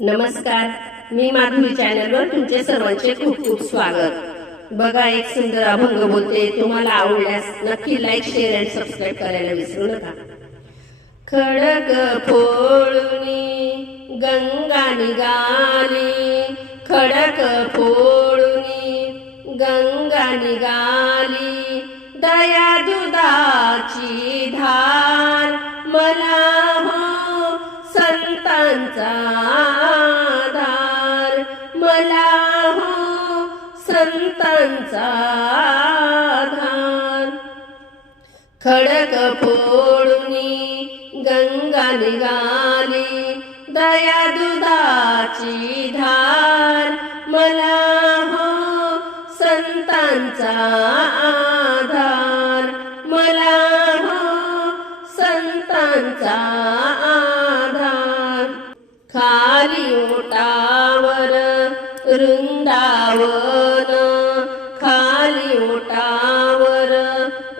नमस्कार, मी माधुरी चॅनलवर तुमचे सर्वांचे खूप खूप स्वागत। बघा, एक सुंदर अभंग बोलते। तुम्हाला आवडल्यास नक्की लाईक, शेअर आणि सबस्क्राईब करायला विसरू नका। खडक फोडूनी गंगा निघाली, खडक फोडूनी गंगा निघाली, दया दुधाची धार मला हो संतांचा आधार, मला हो संतांचा आधार। खडक फोडूनी गंगा निघाली, दया दुधाची धार मला हो संतांचा आधार, मला हो संतांचा आधार। खाली ओटावर वृंदावन, खाली ओटावर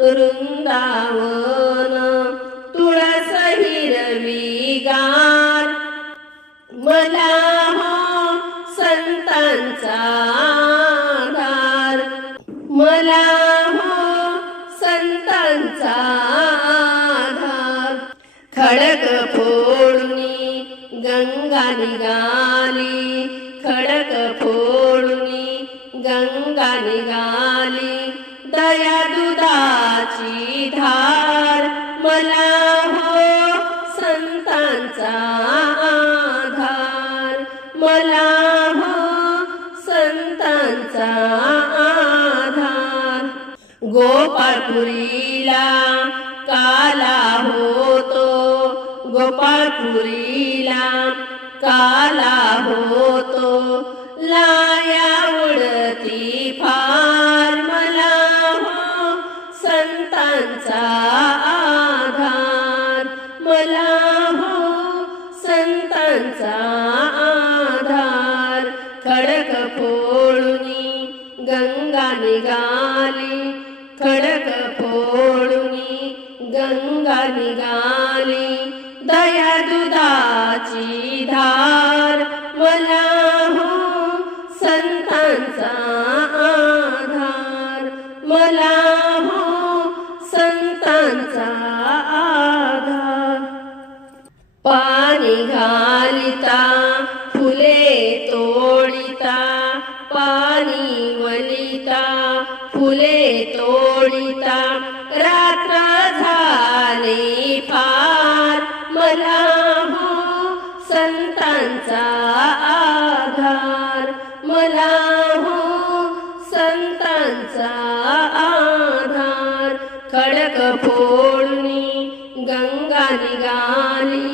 वृंदावन, तुळस हिरवीगार मला हो संतांचा आधार, मला हो संतांचा आधार। खडक फोडूनी गंगा निघाली, खडक फोडूनी गंगा निघाली, दया दुधाची धार मला हो संतांचा आधार, मला हो संतांचा आधार। गोपाळपुरीला काला होतो, गोपाळपुरीला काला होतो, लाया उडती फार मला हो संतांचा आधार, मला हो संतांचा आधार। खडक फोडूनी गंगा निघाली, खडक फोडूनी गंगा निघाली, दया दुधाची धार मला हो संतांचा आधार, मला हो संतांचा आधार। पाणी घालिता फुले तोडिता, पाणी वलिता फुले तोडिता, रात्र झाली फार मला हो संतांचा आधार, मला हो संतांचा आधार। खडक फोडूनी गंगा निघाली,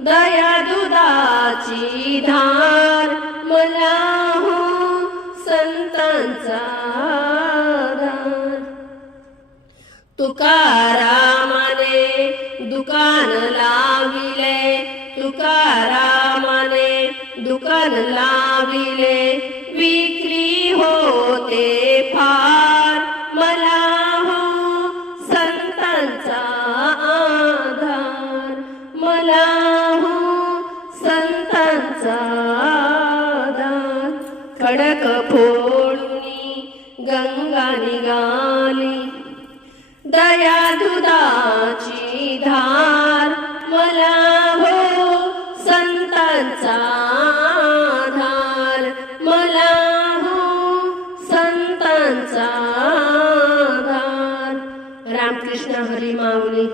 दया दुधाची धार मला हो संतांचा आधार। तुकारामाने दुकान लाविले, तुकारामाने दुकान लाविले, विक्री होते फार मला हो संतांचा आधार, मला हो संतांचा आधार। खडक फोडूनी गंगा निघाली, दया दुधाची धार मला हो संतांचा आधार, मला हो संतांचा आधार। रामकृष्ण हरी माऊली।